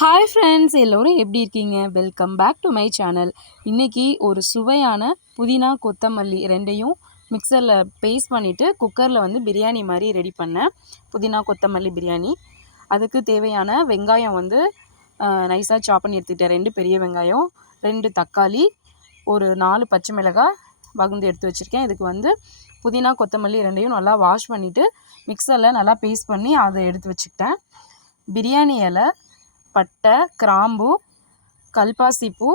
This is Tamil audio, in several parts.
ஹாய் ஃப்ரெண்ட்ஸ் எல்லோரும் எப்படி இருக்கீங்க? Welcome back to my channel இன்றைக்கி ஒரு சுவையான புதினா கொத்தமல்லி ரெண்டையும் மிக்சரில் பேஸ்ட் பண்ணிவிட்டு குக்கரில் வந்து பிரியாணி மாதிரி ரெடி பண்ணேன். புதினா கொத்தமல்லி பிரியாணி. அதுக்கு தேவையான வெங்காயம் வந்து நைஸாக சாப் பண்ணி எடுத்துக்கிட்டேன். ரெண்டு பெரிய வெங்காயம் ரெண்டு தக்காளி ஒரு நாலு பச்சை மிளகாய் வகுந்து எடுத்து வச்சுருக்கேன். இதுக்கு வந்து புதினா கொத்தமல்லி ரெண்டையும் நல்லா வாஷ் பண்ணிவிட்டு மிக்சரில் நல்லா பேஸ்ட் பண்ணி அதை எடுத்து வச்சுக்கிட்டேன். பிரியாணி இலை பட்டை கிராம்பு கல்பாசி பூ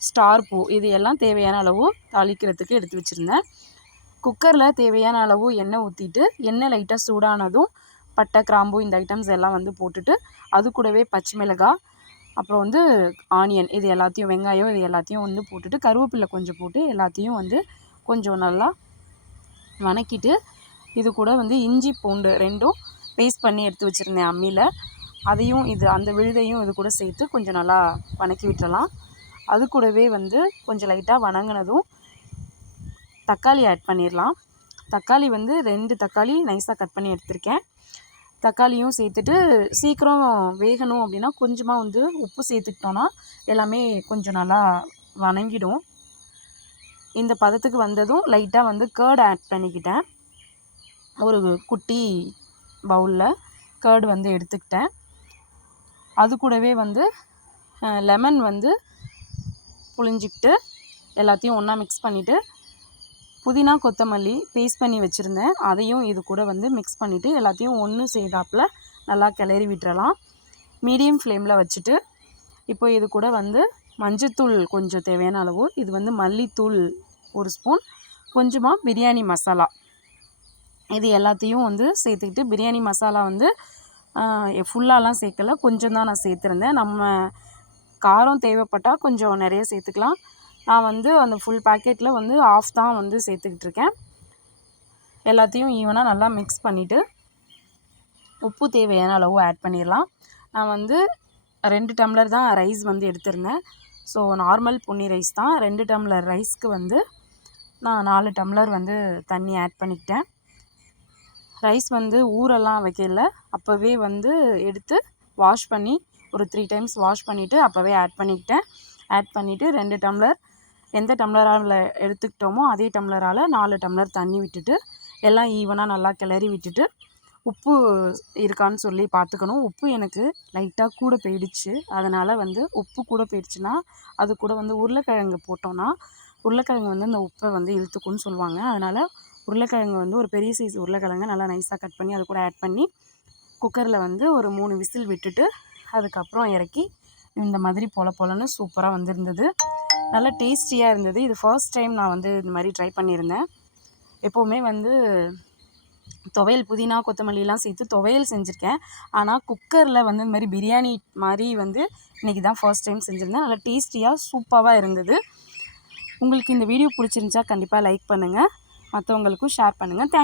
ஸ்டார் பூ இது எல்லாம் தேவையான அளவு தாளிக்கிறதுக்கு எடுத்து வச்சுருந்தேன். குக்கரில் தேவையான அளவு எண்ணெய் ஊற்றிட்டு எண்ணெய் லைட்டாக சூடானதும் பட்டை கிராம்பு இந்த ஐட்டம்ஸ் எல்லாம் வந்து போட்டுட்டு அது கூடவே பச்சை மிளகாய் அப்புறம் வந்து ஆனியன் இது எல்லாத்தையும் வெங்காயம் இது எல்லாத்தையும் வந்து போட்டுட்டு கருவேப்பிலை கொஞ்சம் போட்டு எல்லாத்தையும் வந்து கொஞ்சம் நல்லா வணக்கிட்டு இது கூட வந்து இஞ்சி பூண்டு ரெண்டும் பேஸ்ட் பண்ணி எடுத்து வச்சுருந்தேன் அம்மியில். அதையும் இது அந்த விழுதையும் இது கூட சேர்த்து கொஞ்சம் நல்லா வணக்கி விட்டுறலாம். அது கூடவே வந்து கொஞ்சம் லைட்டாக வணங்கினதும் தக்காளி ஆட் பண்ணிடலாம் தக்காளி வந்து ரெண்டு தக்காளி நைஸாக கட் பண்ணி எடுத்திருக்கேன். தக்காளியும் சேர்த்துட்டு சீக்கிரம் வேகணும் அப்படின்னா கொஞ்சமாக வந்து உப்பு சேர்த்துக்கிட்டோன்னா எல்லாமே கொஞ்சம் நல்லா வணங்கிடும். இந்த பதத்துக்கு வந்ததும் லைட்டாக வந்து கேர்டு ஆட் பண்ணிக்கிட்டேன். ஒரு குட்டி பவுலில் கேர்டு வந்து எடுத்துக்கிட்டேன். அது கூடவே வந்து லெமன் வந்து புழிஞ்சிக்கிட்டு எல்லாத்தையும் ஒன்றா மிக்ஸ் பண்ணிவிட்டு புதினா கொத்தமல்லி பேஸ்ட் பண்ணி வச்சுருந்தேன். அதையும் இது கூட வந்து மிக்ஸ் பண்ணிவிட்டு எல்லாத்தையும் ஒன்று செய்தாப்பில் நல்லா கிளறி விட்டுறலாம். மீடியம் ஃப்ளேமில் வச்சுட்டு இப்போ இது கூட வந்து மஞ்சத்தூள் கொஞ்சம் தேவையான அளவு. இது வந்து மல்லித்தூள் ஒரு ஸ்பூன் கொஞ்சமாக பிரியாணி மசாலா. இது எல்லாத்தையும் வந்து சேர்த்துக்கிட்டு பிரியாணி மசாலா வந்து ஃபுல்லாலாம் சேர்க்கல. கொஞ்சம் தான் நான் சேர்த்துருந்தேன். நம்ம காரம் தேவைப்பட்டால் கொஞ்சம் நிறைய சேர்த்துக்கலாம். நான் வந்து அந்த ஃபுல் பேக்கெட்டில் வந்து ஆஃப் தான் வந்து சேர்த்துக்கிட்டு இருக்கேன். எல்லாத்தையும் ஈவனாக நல்லா மிக்ஸ் பண்ணிவிட்டு உப்பு தேவையான அளவு ஆட் பண்ணிடலாம். நான் வந்து ரெண்டு டம்ளர் தான் ரைஸ் வந்து எடுத்திருந்தேன். ஸோ நார்மல் பொன்னி ரைஸ் தான். ரெண்டு டம்ளர் ரைஸ்க்கு வந்து நான் நாலு டம்ளர் வந்து தண்ணி ஆட் பண்ணிக்கிட்டேன். ரைஸ் வந்து ஊறலாம் வைக்கல. அப்போவே வந்து எடுத்து வாஷ் பண்ணி ஒரு த்ரீ டைம்ஸ் வாஷ் பண்ணிவிட்டு அப்போவே ஆட் பண்ணிக்கிட்டேன். ஆட் பண்ணிவிட்டு ரெண்டு டம்ளர் எந்த டம்ளரால் எடுத்துக்கிட்டோமோ அதே டம்ளரால் நாலு டம்ளர் தண்ணி விட்டுட்டு எல்லாம் ஈவனாக நல்லா கிளறி விட்டுட்டு உப்பு இருக்கான்னு சொல்லி பார்த்துக்கணும். உப்பு எனக்கு லைட்டாக கூட போயிடுச்சு. அதனால் வந்து உப்பு கூட போயிடுச்சுன்னா அது கூட வந்து உருளைக்கிழங்கு போட்டோன்னா உருளைக்கிழங்கு வந்து அந்த உப்பை வந்து இழுத்துக்குன்னு சொல்லுவாங்க. அதனால் உருளைக்கிழங்கு வந்து ஒரு பெரிய சைஸ் உருளைக்கிழங்கு நல்லா நைஸாக கட் பண்ணி அது கூட ஆட் பண்ணி குக்கரில் வந்து ஒரு மூணு விசில் விட்டுட்டு அதுக்கப்புறம் இறக்கி இந்த மாதிரி பொல பொலன்னு சூப்பராக வந்திருந்தது. நல்லா டேஸ்டியாக இருந்தது. இது ஃபர்ஸ்ட் டைம் நான் வந்து இந்த மாதிரி ட்ரை பண்ணியிருந்தேன். எப்போவுமே வந்து துவையல் புதினா கொத்தமல்லிலாம் சேர்த்து துவையல் செஞ்சுருக்கேன். ஆனால் குக்கரில் வந்து இந்த மாதிரி பிரியாணி மாதிரி வந்து இன்றைக்கி தான் ஃபர்ஸ்ட் டைம் செஞ்சுருந்தேன். நல்லா டேஸ்டியாக சூப்பராக இருந்தது. உங்களுக்கு இந்த வீடியோ பிடிச்சிருந்துச்சா கண்டிப்பாக லைக் பண்ணுங்கள் மற்றவங்களுக்கும் ஷேர் பண்ணுங்கள் தேங்க்